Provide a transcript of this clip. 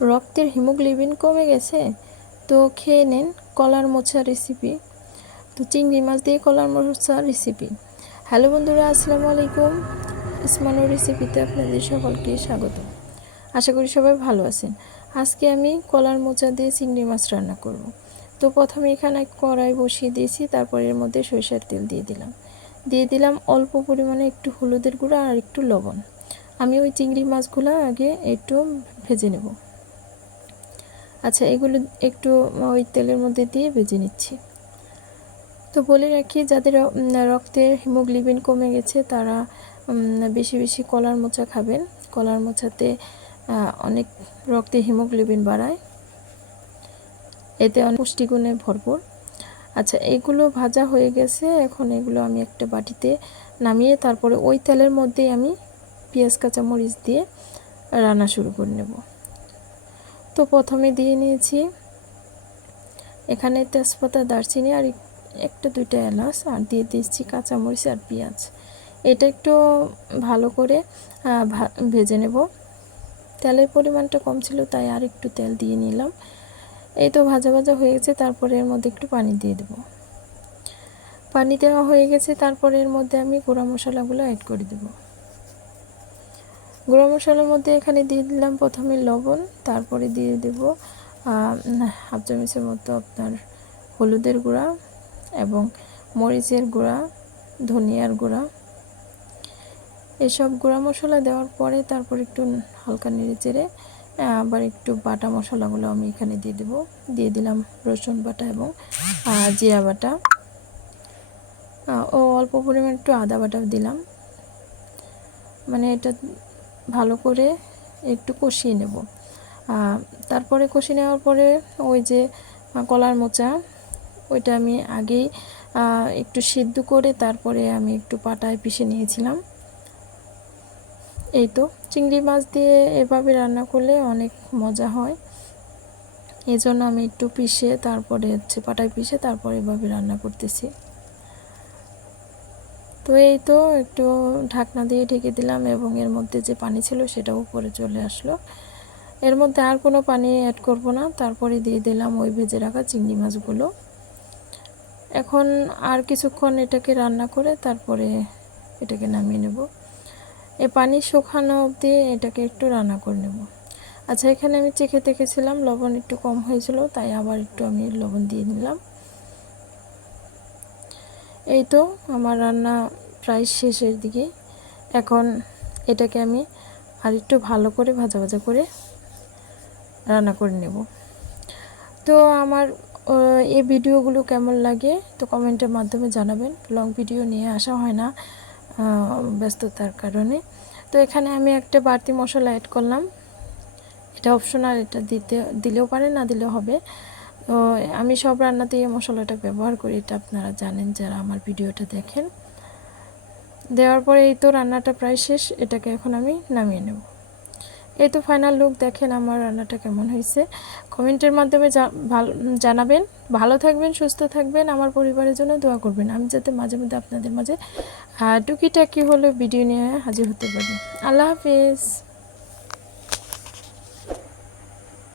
রক্তের হিমোগ্লোবিন কমে গেছে, তো খেয়ে নেন কলার মোচা রেসিপি। তো চিংড়ি মাছ দিয়ে কলার মোচা রেসিপি। হ্যালো বন্ধুরা, আসসালামু আলাইকুম। ইসমানো রেসিপিতে আপনাদের সকলকে স্বাগত। আশা করি সবাই ভালো আছেন। আজকে আমি কলার মোচা দিয়ে চিংড়ি মাছ রান্না করব। তো প্রথমে এখানে কড়াই বসিয়ে দিয়েছি, তারপর এর মধ্যে সরিষার তেল দিয়ে দিলাম অল্প পরিমাণে একটু হলুদের গুঁড়া আর একটু লবণ। আমি ওই চিংড়ি মাছগুলো আগে একটু ভেজে নেব। আচ্ছা, এগুলো একটু ওই তেলের মধ্যে দিয়ে ভেজে নিচ্ছি। তো বলে রাখি, যাদের রক্তের হিমোগ্লোবিন কমে গেছে তারা বেশি বেশি কলার মোচা খাবেন। কলার মোচাতে অনেক রক্তে হিমোগ্লোবিন বাড়ায়, এতে অনেক পুষ্টিগুণে ভরপুর। আচ্ছা, এগুলো ভাজা হয়ে গেছে। এখন এগুলো আমি একটা বাটিতে নামিয়ে তারপরে ওই তেলের মধ্যেই আমি পেঁয়াজ কাঁচামরিচ দিয়ে রান্না শুরু করে নেব। তো প্রথমে দিয়ে নিয়েছি এখানে তেজপাতা, দারচিনি আর একটা দুইটা এলাচ, আর দিয়ে দিচ্ছি কাঁচামরিচ আর পেঁয়াজ। এটা একটু ভালো করে ভেজে নেব। তেলের পরিমাণটা কম ছিল তাই আর একটু তেল দিয়ে নিলাম। এই তো ভাজা ভাজা হয়ে গেছে, তারপরে এর মধ্যে একটু পানি দিয়ে দেব। পানি দেওয়া হয়ে গেছে, তারপরে এর মধ্যে আমি গুঁড়া মশলাগুলো অ্যাড করে দেব। গুঁড়া মশলার মধ্যে এখানে দিয়ে দিলাম প্রথমে লবণ, তারপরে দিয়ে দেব হাফ চামচের মতো আপনার হলুদের গুঁড়া এবং মরিচের গুঁড়া, ধনিয়ার গুঁড়া। এসব গুঁড়া মশলা দেওয়ার পরে তারপর একটু হালকা নেড়ে চেড়ে আবার একটু বাটা মশলাগুলো আমি এখানে দিয়ে দেব। দিয়ে দিলাম রসুন বাটা এবং জিরা বাটা ও অল্প পরিমাণ একটু আদা বাটাও দিলাম। মানে এটা ভালো করে একটু কষিয়ে নেব। তারপরে কষিয়ে নেওয়ার পরে ওই যে কলার মোচা, ওইটা আমি আগেই একটু সিদ্ধ করে তারপরে আমি একটু পাটায় পিষে নিয়েছিলাম। এই তো চিংড়ি মাছ দিয়ে এভাবে রান্না করলে অনেক মজা হয়, এই জন্য আমি একটু পিষে তারপরে পাটায় পিষে তারপরে এভাবে রান্না করতেছি। তো এই তো একটু ঢাকনা দিয়ে ঢেকে দিলাম এবং এর মধ্যে যে পানি ছিল সেটাও উপরে চলে আসলো। এর মধ্যে আর কোনো পানি অ্যাড করব না। তারপরে দিয়ে দিলাম ওই ভেজে রাখা চিংড়ি মাছগুলো। এখন আর কিছুক্ষণ এটাকে রান্না করে তারপরে এটাকে নামিয়ে নেব। এই পানি শুকানো অবধি এটাকে একটু রান্না করে নেব। আচ্ছা, এখানে আমি চেখে দেখেছিলাম লবণ একটু কম হয়েছিল, তাই আবার একটু আমি লবণ দিয়ে নিলাম। এই তো আমার রান্না প্রায় শেষের দিকে। এখন এটাকে আমি আর একটু ভালো করে ভাজা ভাজা করে রান্না করে নেব। তো আমার এই ভিডিওগুলো কেমন লাগে তো কমেন্টের মাধ্যমে জানাবেন। লং ভিডিও নিয়ে আসা হয় না ব্যস্ততার কারণে। তো এখানে আমি একটা বাড়তি মশলা অ্যাড করলাম, এটা অপশনাল, এটা দিলেও পারে, না দিলেও হবে। তো আমি সব রান্নাতে এই মশলাটা ব্যবহার করি, এটা আপনারা জানেন যারা আমার ভিডিওটা দেখেন। দেওয়ার পরে এই তো রান্নাটা প্রায় শেষ, এটাকে এখন আমি নামিয়ে নেব। এই তো ফাইনাল লুক, দেখেন আমার রান্নাটা কেমন হয়েছে। কমেন্টের মাধ্যমে জানাবেন। ভালো থাকবেন, সুস্থ থাকবেন, আমার পরিবারের জন্য দোয়া করবেন। আমি যাতে মাঝে মধ্যে আপনাদের মাঝে টুকিটাকি হলে ভিডিও নিয়ে হাজির হতে পারি। আল্লাহ হাফিজ।